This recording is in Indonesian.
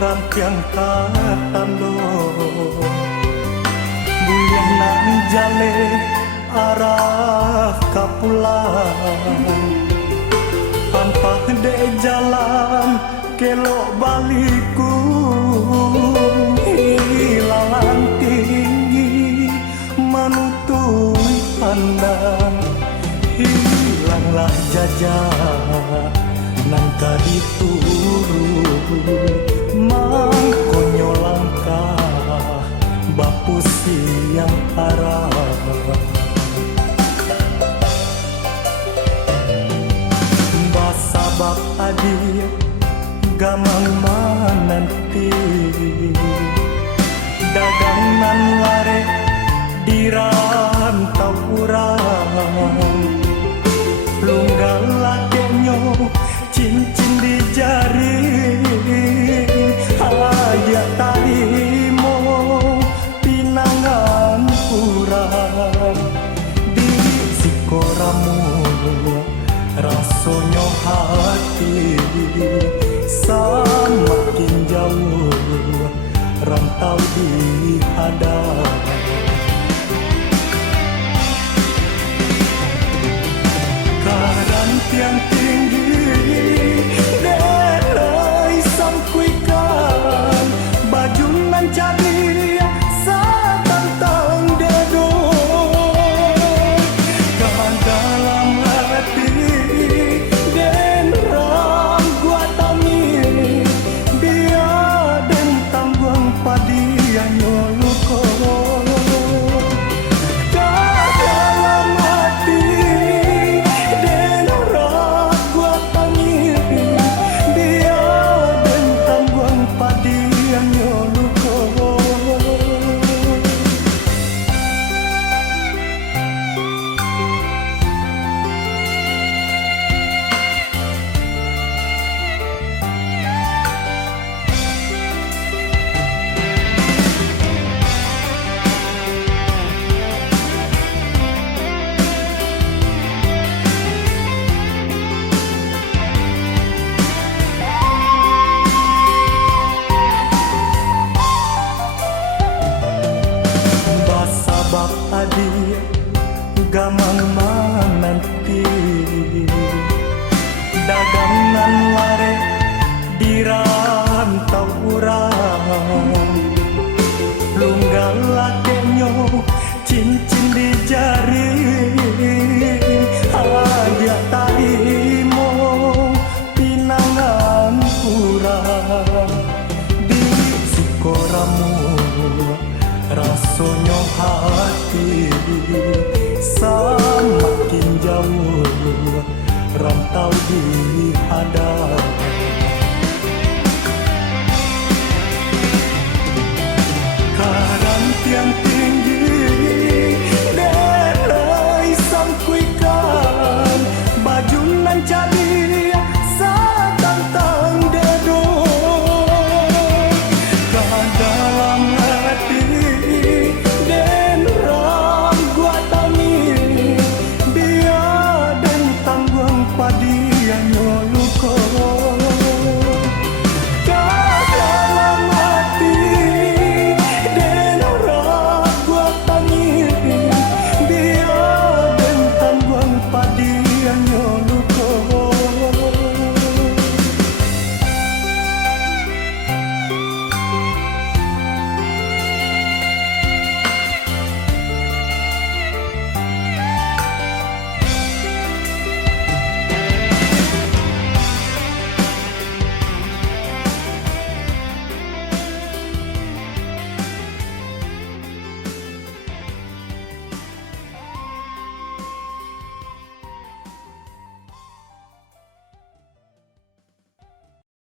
rampiang katando bulian nan jale arah kapulang tanpa de jalan kelok baliku hilang tinggi menutui pandang hilanglah jajah nangka diturui mangkonyo langkah bapu siang arah basabak adir gamang mananti dagangan lare di rantau urang lunggal lakenyo cincin di jari aja tarimo pinangan urang di sikoramu rasonyo hati semakin jauh rantau di hadap karan tiang tinggi derai sangkuikan baju nan jadi satantang dedo kawan dalam hati den ram gua tami dia den tanggung padian nyoluko adik gamang mananti dagangan lare di rantau urang lunggal lakenyo cincin di jari aja tarimo pinangan urang di sikoramu rasonyo hati